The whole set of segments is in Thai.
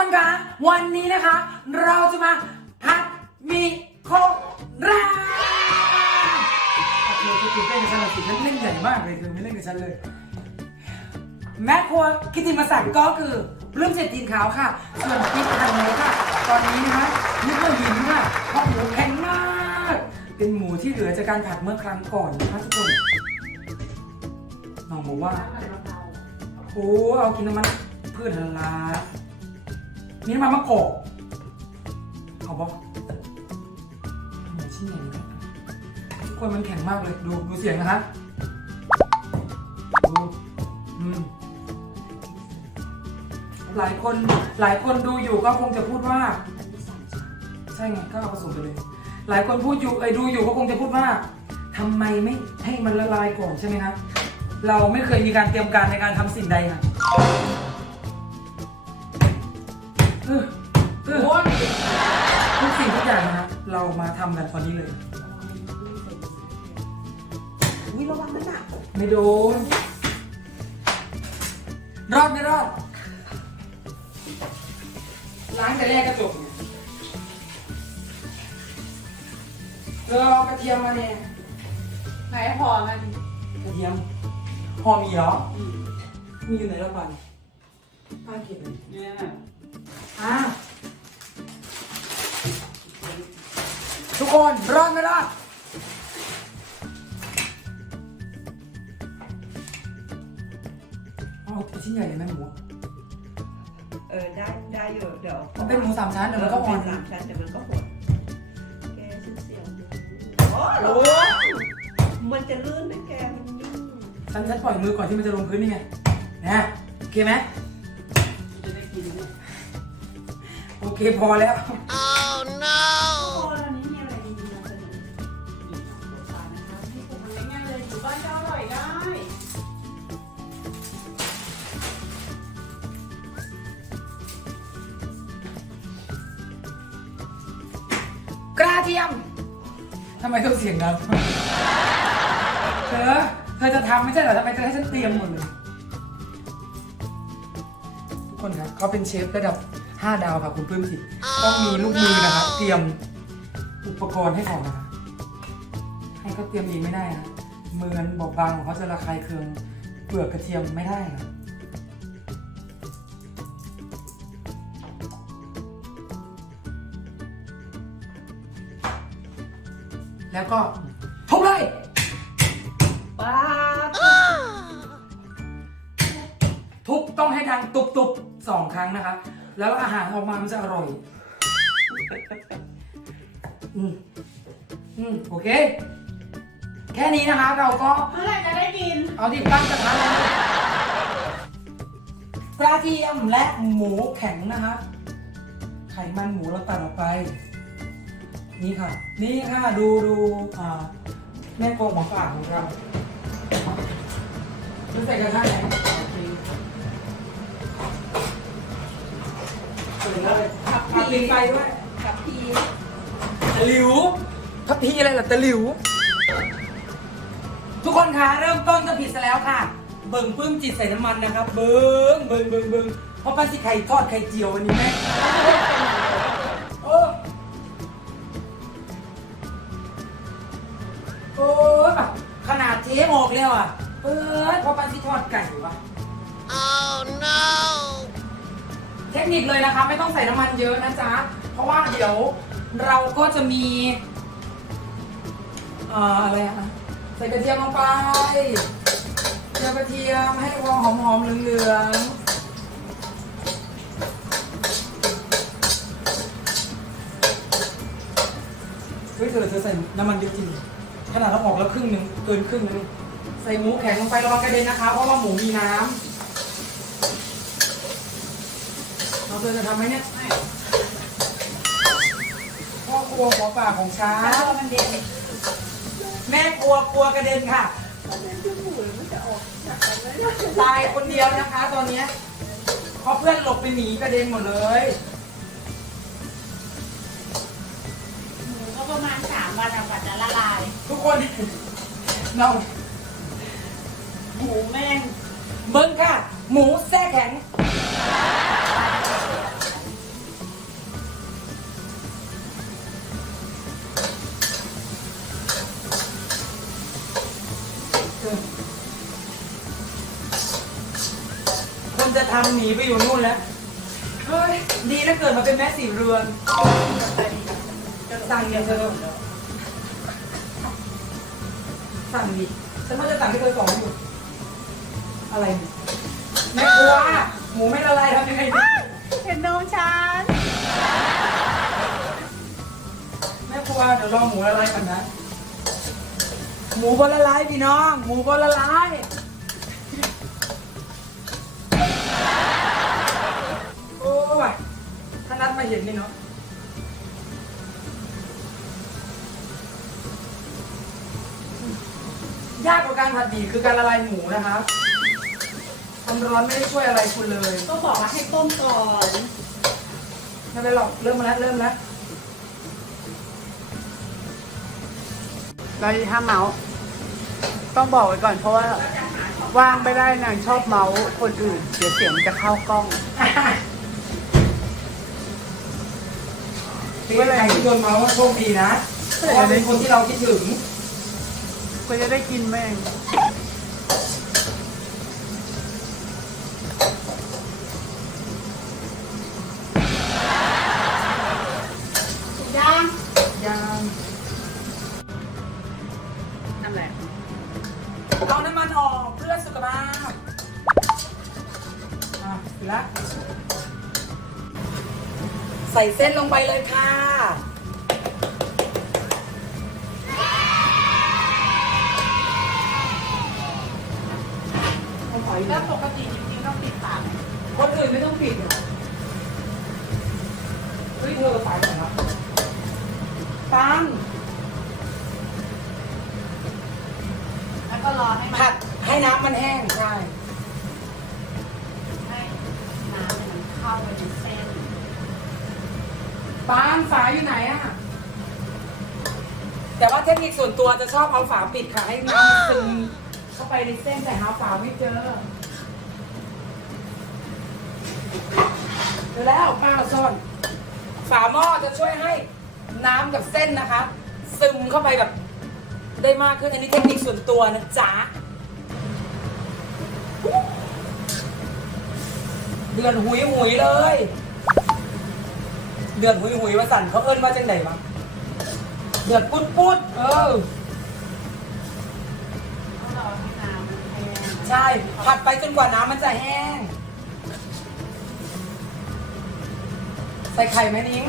คนคะวันนี้นะคะ เราจะมาผัดมีโคราโอเคคือตื่นเต้นกับฉันเลยสิฉันเล่นใหญ่มากเลยเธอไม่เล่นกับฉันเลย แม่ครัวกิติมศักดิ์ก็คือเรื่องเจ็ดตีนขาวค่ะ ส่วนพริกไทยเลยค่ะ ตอนนี้นะคะนึกว่าหินค่ะเพราะหมูแข็งมาก เป็นหมูที่เหลือจากการผัดเมื่อครั้งก่อนนะคะทุกคนน้องบอกว่าโอ้เอากินน้ำมันพืชทันลา มีน้ำมันมะกอกเอาปะหมูชิ้นใหญ่เลยทุกคนมันแข็งมากเลย ดูดูเสียงนะคะดูอืมหลายคนหลายคนดูอยู่ก็คงจะพูดว่า ใช่ไงก็เอาผสมไปเลย หลายคนพูดอยู่ไอ้ยดูอยู่ก็คงจะพูดว่าทำไมไม่ให้มันละลายก่อนใช่ไหมครับเราไม่เคยมีการเตรียมการในการทำสิ่งใดค่ะ เออเออทุกสิ่งทุกอย่างนะฮะเรามาทำกันตอนนี้เลย วิระวังมันหนักไม่โดน รอดไม่รอด ล้างแต่แรกก็จบไงเออเอากระเทียมมาเนี่ยไหนพอมันกระเทียมหอมมีเหรอ มีอยู่ไหนแล้วปันป้าเก็บเลยเนี่ย อะทุกคนรอดไม่รอดเอาชิ้นใหญ่เลยไหมหมูเออได้ได้อยู่เดี๋ยวมันเป็นหมูสามชั้นเดี๋ยวมันก็อ่อนเป็สามชั้นเดี๋ยวมันก็หดแกฉันเสียวดูโอ้โอ้โหมันจะลื่นนะแกมันนิ่มฉันฉันปล่อยมือก่อนที่มันจะลงพื้นนี่ไงนะโอเคไหมจะได้กินเนี่ย โอเคพอแล้ว โอ้แล้วนี้มีอะไรดีๆมาเสนอกินของรสชาตินะคะที่ปลูกมันง่ายๆเลยอยู่บ้านก็อร่อยได้กระเทียมทำไมต้องเสียงดังเธอเธอจะทำไม่ใช่เหรอทำไมเธอให้ฉันเตรียมหมดเลยทุกคนครับเขาเป็นเชฟระดับ 5 ดาวค่ะคุณปลื้มจิตต้องมีลูกมือนะครับเตรียมอุปกรณ์ให้ก่อนนะคะให้เขาเตรียมเองไม่ได้นะมือมันบอบบางของเขาจะระคายเคืองเปลือกกระเทียมไม่ได้นะแล้วก็ทุบเลยป้าบทุบต้องให้ดังตุบตุบๆสองครั้งนะคะ แล้วอาหารออกมามันจะอร่อย อืมอืมโอเค แค่นี้นะคะเราก็ เมื่อไหร่จะได้กิน เอาที่ตั้งกระทะเลยกระเทียมและหมูแข็งนะคะ ไขมันหมูเราตัดออกไป นี่ค่ะ นี่ค่ะดูดูอ่าแม่โกงของฝากของเราดูใส่กระทะไหนโอเคเปิดเลย ขับพีไฟด้วยกับพีหลิวทัพพีอะไรล่ะตะหลิว ทุกคนคะเริ่มต้นก็ผิดซะแล้วค่ะ เบิ่งปื้มจิตใส่น้ำมันนะครับ เบิ่งเบิ่งเบิ่งเบิ่งเพราะป้าสิไข่ทอดไข่เจียววันนี้แม่โอ้โอ้ขนาดเจ๊ออกแล้วอะเปิดเพราะป้าสิทอดไก่วะ oh no คนิคเลยนะคะ ไม่ต้องใส่น้ำมันเยอะนะจ๊ะ เพราะว่าเดี๋ยวเราก็จะมีเอ่ออะไรอะใส่กระเทียมลงไปเจียวกระเทียมให้วองหอมๆเหลืองๆเฮ้ยเธอเธอใส่น้ำมันเยอะจริงขนาดเราออกแล้วครึ่งหนึ่งเกินครึ่งแล้วนี่ใส่หมูแข็งลงไประวังกระเด็นนะคะ เพราะว่าหมูมีน้ำ เราเธอจะทำไหมเนี่ยพ่อครัวหัวป่ากของฉัถ้านมันเด่นแม่กลัวกลัวกระเด็นค่ะมันเด่นจมูกมันจะออกจากกันเลยนะตายคนเดียวนะคะ ตอนเนี้ยเพราะเพื่อนหลบไปหนีกระเด็นหมดเลยหมูก็ประมาณสามวันอะกว่าจะละลาย ทุกคนเราหมูแม่งเบิ้งค่ะ หมูแซ่แข็ง ทำหนีไปอยู่นู่นแล้ว เฮ้ย ดีนะเกิดมาเป็นแม่สีเรือนสั่งอย่างเธอสั่งดิฉันว่าจะสั่งที่เคยสอนอยู่ อะไรเนี่ยแม่ครัวหมูไม่ละลายทำยังไงดีเห็นนมฉันแม่ครัวเดี๋ยวรอหมูละลายก่อนนะ หมูบอละลายพี่น้อง หมูบอละลาย ถ้านัดมาเห็นนี่เนาะยากกว่าการผัดหมี่คือการละลายหมูนะครับความร้อนไม่ได้ช่วยอะไรคุณเลยก็บอกว่าให้ต้มก่อนไม่เป็นไรหรอกเริ่มมาแล้วเริ่มแล้วเราห้ามเมาส์ต้องบอกไว้ก่อนเพราะว่าว่างไม่ได้นางชอบเมาส์คนอื่นเดี๋ยวเสียงจะเข้ากล้อง คือใครที่โดนเมาส์ว่าโชคดีนะเพราะว่าเป็นคนที่เราคิดถึงก็จะได้กินแม่งย่างยางนั่นแหละเอาน้ำมันออกเพื่อสุขภาพอะเสร็จแล้ว ใส่เส้นลงไปเลยค่ะ แล้วปกติจริงๆต้องปิดปากไหมคนอื่นไม่ต้องปิดเหรอเฮ้ยเธอสายก่อนนะปังแล้วก็รอให้มันผัดให้น้ำมันแห้งใช่ ให้น้ำมันเข้าไปในเส้น ปานฝาอยู่ไหนอะแต่ว่าเทคนิค ส่วนตัวจะชอบเอาฝาปิดค่ะให้น้ำซึมเข้าไปในเส้นแต่หาฝาไม่เจอเจอแล้วป้าซ่อนฝาหม้อจะช่วยให้น้ำกับเส้นนะคะ ซึมเข้าไปแบบได้มากขึ้นอันนี้เทคนิคส่วนตัวนะจ๊ะเดือนหุยหุยเลย เดือดหุยหุยๆว่าสั่นเขาเอิ้นว่าจังไดวะ ดือดปุดปุดๆเออ ต้องรอให้น้ำมันแห้งใช่ ผัดไปจนกว่าน้ำมันจะแห้ง ใส่ไข่ไหมนิ้ง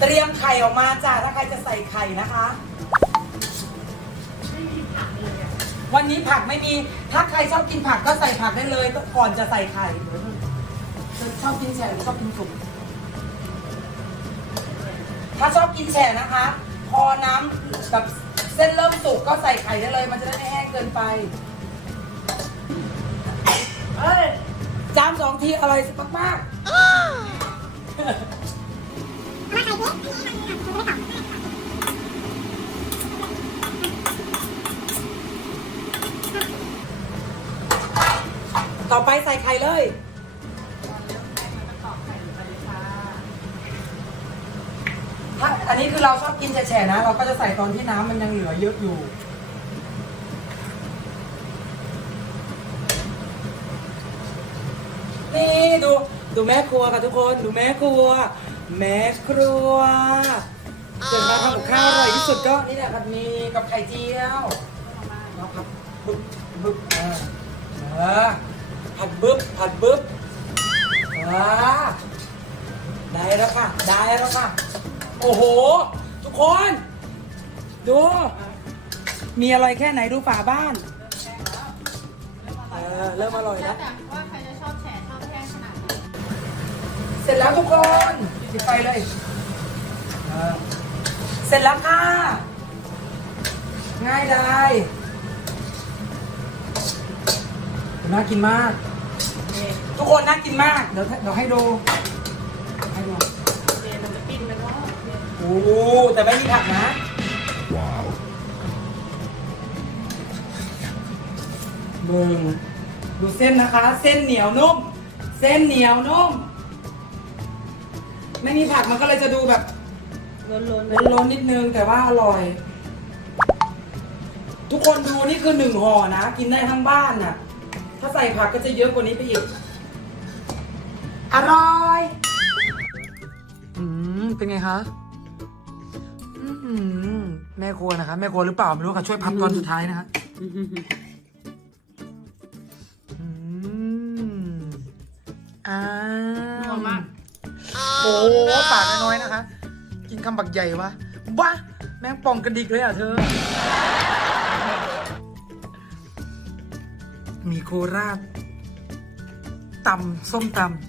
เตรียมไข่ออกมาจ้ะถ้าใครจะใส่ไข่นะคะ ไม่มีผักเลยอะวันนี้ผักไม่มี ถ้าใครชอบกินผักก็ใส่ผักได้เลยก่อนจะใส่ไข่เธอชอบกินแฉะหรือชอบกินสุก ถ้าชอบกินแฉะนะคะ พอน้ำกับเส้นเริ่มสุกก็ใส่ไข่ได้เลย มันจะได้ไม่แห้งเกินไปเอ้ยจามสองทีอร่อยสุดมากๆ ต่อไปใส่ไข่เลย ถ้าอันนี้คือเราชอบกินแฉะๆนะ เราก็จะใส่ตอนที่น้ำมันยังเหลือเยอะอยู่ นี่ดูดูแม่ครัวค่ะทุกคนดูแม่ครัว แม่ครัวเสร็จแล้วทำกับข้าวอร่อยที่สุดก็นี่แหละผัดหมีกับไข่เจียวเอาผัดบึ๊บบึ๊บเออเออผัดบึ๊บผัดบึ๊บอ่าได้แล้วค่ะ ได้แล้วค่ะ โอ้โห ทุกคน ดู มีอะไรแค่ไหนดูฝาบ้าน เออเริ่มอร่อยแล้วแต่ว่าใครจะชอบแฉะชอบแห้งขนาดไหนเสร็จแล้วทุกคนปิดไฟเลยเออเสร็จแล้วค่ะ ง่ายได้น่ากินมาก ทุกคนน่ากินมาก เดี๋ยวเดี๋ยวให้ดู ให้ดู แต่ไม่มีผักนะมึงดูเส้นนะคะ เส้นเหนียวนุ่ม เส้นเหนียวนุ่ม ไม่มีผักมันก็เลยจะดูแบบล้นๆล้นๆนิดนึงแต่ว่าอร่อย ทุกคนดูนี่คือหนึ่งห่อนะ กินได้ทั้งบ้านน่ะ ถ้าใส่ผักก็จะเยอะกว่านี้ไปอีก อร่อย อืม เป็นไงคะ อืมแม่ครัวนะคะแม่ครัวหรือเปล่าไม่รู้ค่ะช่วยพับตอนสุดท้ายนะคะอืมอ่านัวมาก โอ้ปากน้อยๆนะคะ กินคำบักใหญ่วะบ้าแม่งป่องกระดิกเลยอะเธอ มีโคราชตำส้มตำ